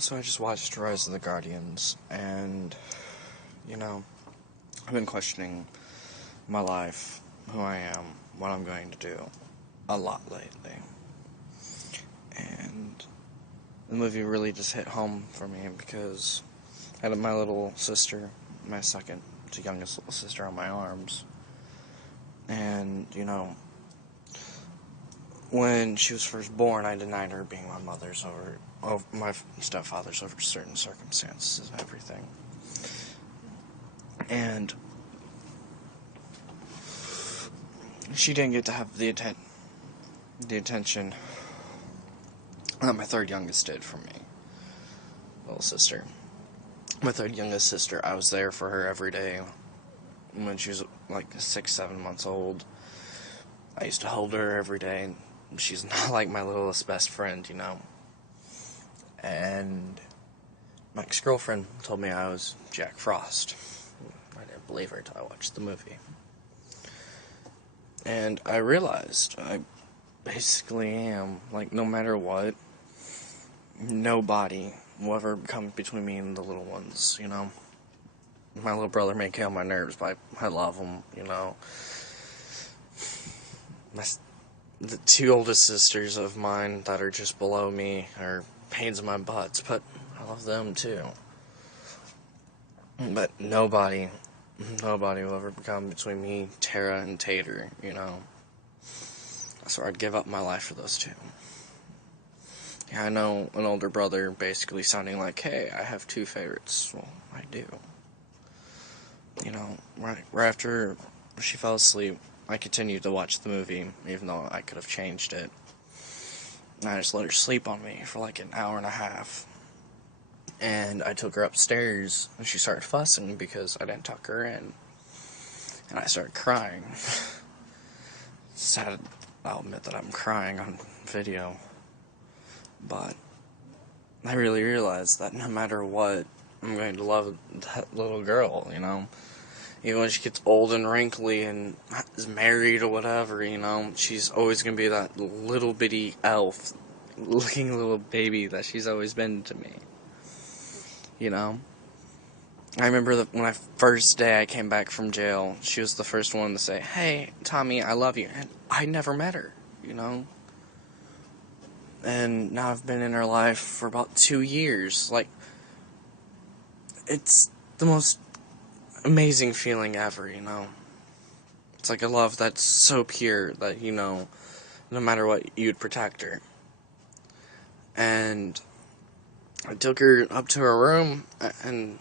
So I just watched Rise of the Guardians, and, I've been questioning my life, who I am, what I'm going to do, a lot lately. And the movie really just hit home for me because I had my little sister, my second to youngest little sister, on my arms. And, when she was first born, I denied her being my mother's over my stepfather's over certain circumstances and everything. And she didn't get to have the attention that my third youngest did for me, little sister. My third youngest sister, I was there for her every day when she was like 6-7 months old. I used to hold her every day. She's not like my littlest best friend, And my ex-girlfriend told me I was Jack Frost. I didn't believe her until I watched the movie. And I realized I basically am, no matter what, nobody will ever come between me and the little ones, My little brother may get on my nerves, but I love him, The two oldest sisters of mine that are just below me are pains in my butts, but I love them too. But nobody will ever come between me, Tara, and Tator, So I'd give up my life for those two. Yeah, I know an older brother basically sounding like, hey, I have two favorites. Well, I do. Right after she fell asleep, I continued to watch the movie, even though I could have changed it. And I just let her sleep on me for an hour and a half. And I took her upstairs, and she started fussing because I didn't tuck her in. And I started crying. Sad, I'll admit that I'm crying on video. But I really realized that no matter what, I'm going to love that little girl, Even when she gets old and wrinkly and is married or whatever, she's always going to be that little bitty elf looking little baby that she's always been to me. I remember that when first day I came back from jail, she was the first one to say, hey, Tommy, I love you. And I never met her, And now I've been in her life for about 2 years. It's the most amazing feeling ever, It's like a love that's so pure that, no matter what, you'd protect her. And I took her up to her room and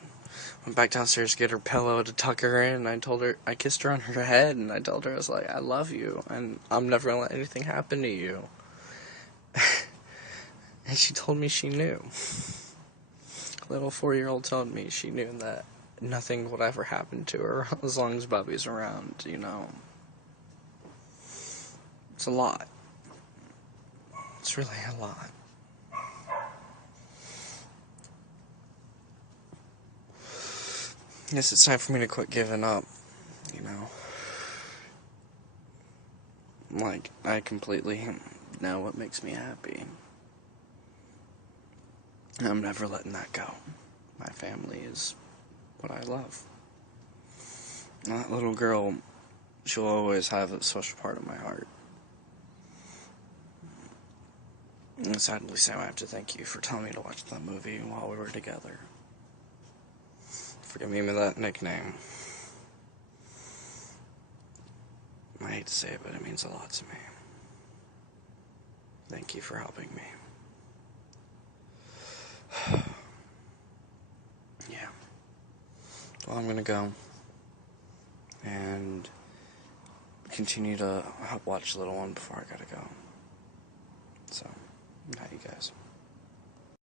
went back downstairs to get her pillow to tuck her in. And I kissed her on her head, and I told her, I was like, I love you, and I'm never gonna let anything happen to you. And she told me she knew. Little 4-year-old told me she knew that nothing would ever happen to her as long as Bubby's around, It's a lot. It's really a lot. Yes, it's time for me to quit giving up, I completely know what makes me happy. I'm never letting that go. My family is what I love. That little girl, she'll always have a special part of my heart. And sadly, Sam, I have to thank you for telling me to watch that movie while we were together. For giving me that nickname. I hate to say it, but it means a lot to me. Thank you for helping me. Yeah. Well, I'm gonna go and continue to help watch the little one before I gotta go. So, night, you guys.